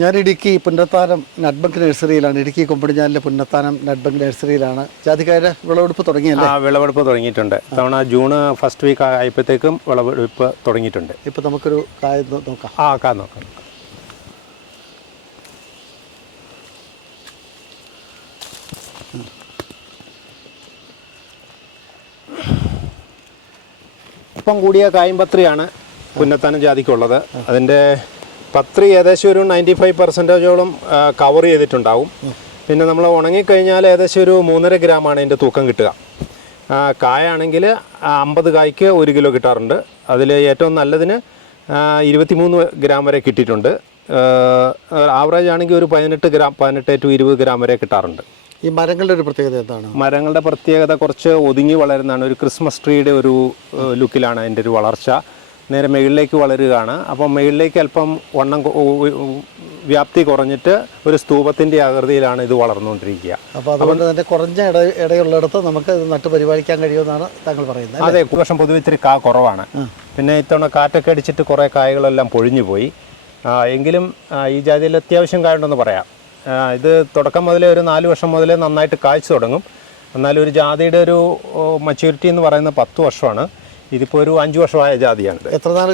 ഞാൻ ഇടുക്കി പുന്നത്താനം നട്ബങ്ക് നഴ്സറിയിലാണ്. ഇടുക്കി കൊമ്പടിഞ്ഞാലിലെ പുന്നത്താനം നട്ബങ്ക് നഴ്സറിയിലാണ്. ജാതിക്കാരുടെ വിളവെടുപ്പ് തുടങ്ങിയല്ലേ? ആ വിളവെടുപ്പ് തുടങ്ങിയിട്ടുണ്ട്. തവണ ജൂൺ ഫസ്റ്റ് വീക്ക് ആയപ്പോഴത്തേക്കും വിളവെടുപ്പ് തുടങ്ങിയിട്ടുണ്ട്. ഇപ്പൊ നമുക്കൊരു കായ നോക്കാം. ആ കാ നോക്കാം. ഇപ്പം കൂടിയ കായംപത്രിയാണ് പുന്നത്താനം ജാതിക്കുള്ളത്. അതിന്റെ പത്രി ഏകദേശം ഒരു നയന്റി ഫൈവ് പെർസെന്റേജോളം കവർ ചെയ്തിട്ടുണ്ടാവും. പിന്നെ നമ്മൾ ഉണങ്ങിക്കഴിഞ്ഞാൽ ഏകദേശം ഒരു മൂന്നര ഗ്രാമാണ് അതിന്റെ തൂക്കം കിട്ടുക. കായാണെങ്കിൽ അമ്പത് കായ്ക്ക് ഒരു കിലോ കിട്ടാറുണ്ട്. അതിൽ ഏറ്റവും നല്ലതിന് ഇരുപത്തിമൂന്ന് ഗ്രാം വരെ കിട്ടിയിട്ടുണ്ട്. ആവറേജ് ആണെങ്കിൽ ഒരു പതിനെട്ട് ഗ്രാം പതിനെട്ട് ടു ഇരുപത് ഗ്രാം വരെ കിട്ടാറുണ്ട്. ഈ മരങ്ങളുടെ ഒരു പ്രത്യേകത എന്താണ്? മരങ്ങളുടെ പ്രത്യേകത കുറച്ച് ഒതുങ്ങി വളരുന്നതാണ്. ഒരു ക്രിസ്മസ് ട്രീയുടെ ഒരു ലുക്കിലാണ് അതിന്റെ ഒരു വളർച്ച. നേരെ മുകളിലേക്ക് വളരുകയാണ്. അപ്പം മുകളിലേക്ക് അല്പം വണ്ണം വ്യാപ്തി കുറഞ്ഞിട്ട് ഒരു സ്തൂപത്തിന്റെ ആകൃതിയിലാണ് ഇത് വളർന്നുകൊണ്ടിരിക്കുക. അപ്പോൾ അതുകൊണ്ട് തന്നെ കുറഞ്ഞ ഇട ഇടയുള്ളിടത്ത് നമുക്ക് ഇത് നട്ട് പരിപാലിക്കാൻ കഴിയുമെന്നാണ് താങ്കൾ പറയുന്നത് അതെ വർഷം പൊതുവെ ഇത്തിരി കാ കുറവാണ്. പിന്നെ ഇത്തവണ കാറ്റൊക്കെ അടിച്ചിട്ട് കുറേ കായകളെല്ലാം പൊഴിഞ്ഞു പോയി. എങ്കിലും ഈ ജാതിയിൽ അത്യാവശ്യം കായുണ്ടെന്ന് പറയാം. ഇത് തുടക്കം മുതലേ ഒരു നാല് വർഷം മുതലേ നന്നായിട്ട് കായ്ച്ചു തുടങ്ങും. എന്നാലും ഒരു ജാതിയുടെ ഒരു മച്യൂരിറ്റി എന്ന് പറയുന്നത് പത്ത് വർഷമാണ്. ഇതിപ്പോൾ ഒരു അഞ്ച് വർഷമായ ജാതിയാണ്. എത്ര നാൾ